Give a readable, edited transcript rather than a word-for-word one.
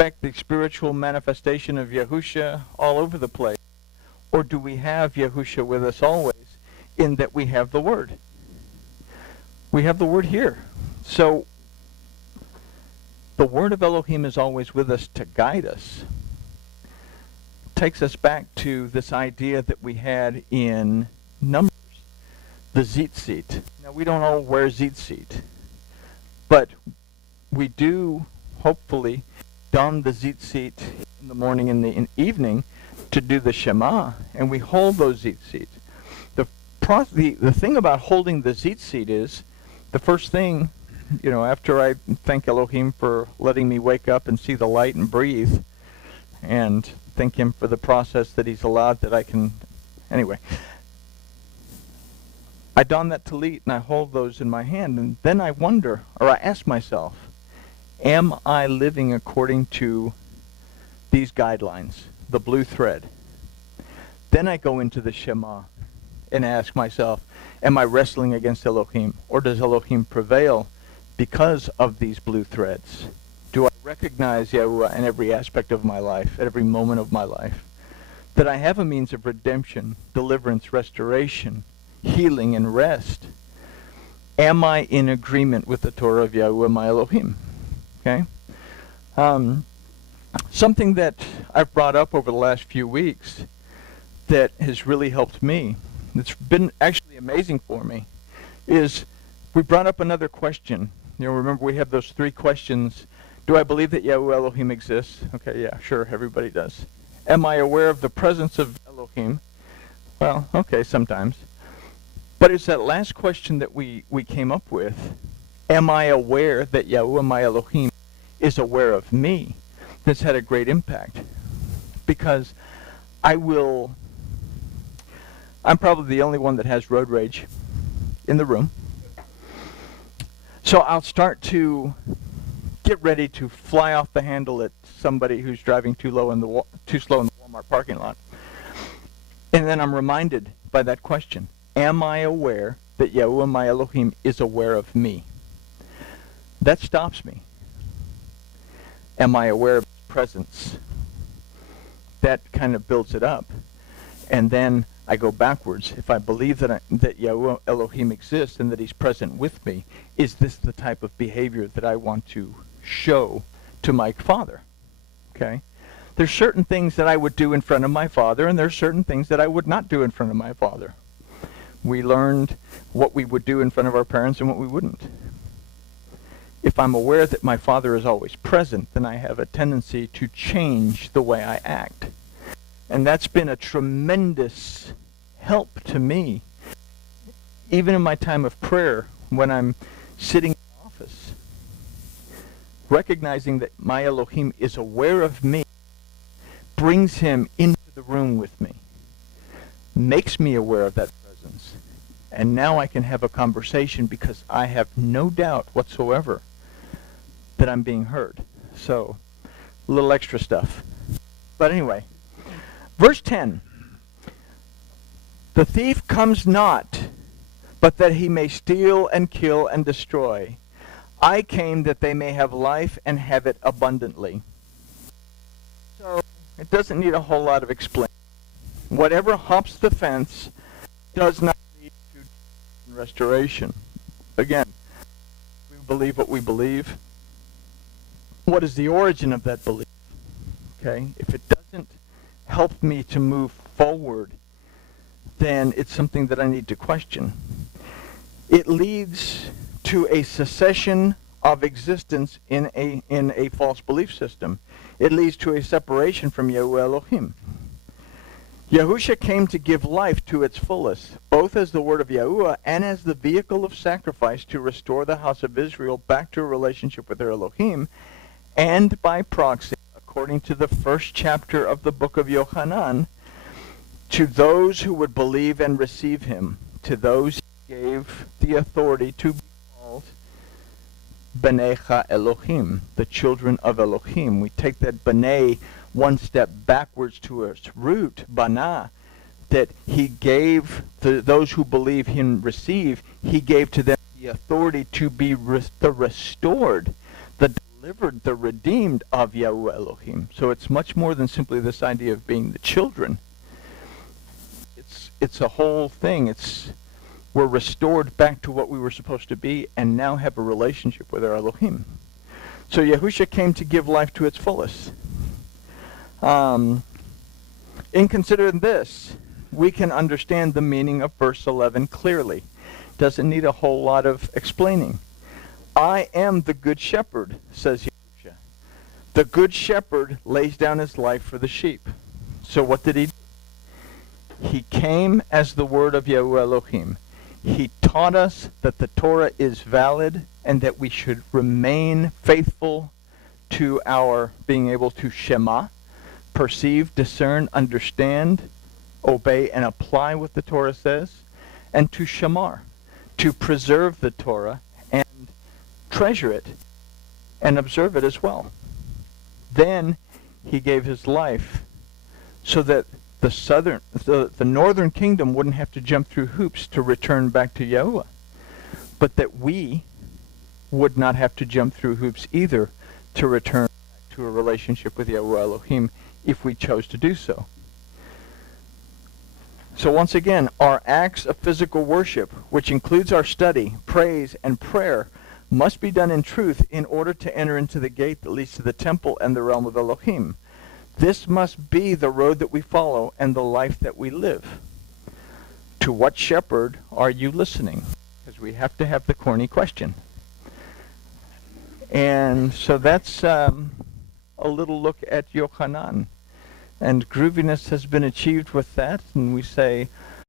expect the spiritual manifestation of Yahusha all over the place? Or do we have Yahusha with us always in that we have the Word? We have the Word here. So the Word of Elohim is always with us to guide us. Takes us back to this idea that we had in Numbers, the tzitzit. Now, we don't all wear tzitzit, but we do, hopefully, don the tzitzit in the morning and the evening to do the Shema, and we hold those tzitzit. The thing about holding the tzitzit is, the first thing, after I thank Elohim for letting me wake up and see the light and breathe, and thank him for the process that he's allowed that I can, anyway. I don that talit and I hold those in my hand, and then I wonder, or I ask myself, am I living according to these guidelines, the blue thread? Then I go into the Shema and ask myself, am I wrestling against Elohim, or does Elohim prevail because of these blue threads? Do I recognize Yahuwah in every aspect of my life, at every moment of my life? That I have a means of redemption, deliverance, restoration, healing, and rest? Am I in agreement with the Torah of Yahuwah, my Elohim? Okay? Something that I've brought up over the last few weeks that has really helped me, it's been actually amazing for me, is we brought up another question. Remember we have those 3 questions. Do I believe that Yahuwah Elohim exists? Okay, yeah, sure, everybody does. Am I aware of the presence of Elohim? Well, okay, sometimes. But it's that last question that we came up with. Am I aware that Yahuwah, my Elohim, is aware of me? That's had a great impact. Because I'm probably the only one that has road rage in the room. So I'll start to get ready to fly off the handle at somebody who's driving too slow in the Walmart parking lot. And then I'm reminded by that question, am I aware that Yahuwah, my Elohim, is aware of me? That stops me. Am I aware of his presence? That kind of builds it up. And then I go backwards. If I believe that Yahuwah Elohim exists and that he's present with me, is this the type of behavior that I want to show to my father? Okay? There's certain things that I would do in front of my father, and there's certain things that I would not do in front of my father. We learned what we would do in front of our parents and what we wouldn't. If I'm aware that my father is always present, then I have a tendency to change the way I act. And that's been a tremendous help to me. Even in my time of prayer, when I'm sitting in the office, recognizing that my Elohim is aware of me, brings him into the room with me, makes me aware of that presence. And now I can have a conversation because I have no doubt whatsoever that I'm being heard. So, a little extra stuff. But anyway, verse 10. The thief comes not, but that he may steal and kill and destroy. I came that they may have life and have it abundantly. So, it doesn't need a whole lot of explaining. Whatever hops the fence does not lead to restoration. Again, we believe what we believe. What is the origin of that belief? Okay, if it doesn't help me to move forward, then it's something that I need to question. It leads to a cessation of existence in a false belief system. It leads to a separation from Yahuwah Elohim. Yahusha came to give life to its fullest, both as the word of Yahuwah and as the vehicle of sacrifice to restore the house of Israel back to a relationship with their Elohim, and by proxy, according to the first chapter of the book of Yochanan, to those who would believe and receive him, to those he gave the authority to be called Bnei Elohim, the children of Elohim. We take that Bnei one step backwards to its root, Bana, that he gave to those who believe him receive, he gave to them the authority to be the restored, the delivered, the redeemed of Yahuwah Elohim. So it's much more than simply this idea of being the children. It's a whole thing. We're restored back to what we were supposed to be and now have a relationship with our Elohim. So Yahusha came to give life to its fullest. In considering this, we can understand the meaning of verse 11 clearly. Doesn't need a whole lot of explaining. I am the good shepherd, says Yahusha. The good shepherd lays down his life for the sheep. So what did he do? He came as the word of Yahuwah Elohim. He taught us that the Torah is valid and that we should remain faithful to our being able to Shema, perceive, discern, understand, obey, and apply what the Torah says, and to Shamar, to preserve the Torah and treasure it and observe it as well. Then he gave his life so that the northern kingdom wouldn't have to jump through hoops to return back to Yahuwah, but that we would not have to jump through hoops either to return back to a relationship with Yahuwah Elohim if we chose to do so. So once again, our acts of physical worship, which includes our study, praise, and prayer, must be done in truth in order to enter into the gate that leads to the temple and the realm of Elohim. This must be the road that we follow and the life that we live. To what shepherd are you listening? Because we have to have the corny question. And so that's a little look at Yochanan. And grooviness has been achieved with that. And we say,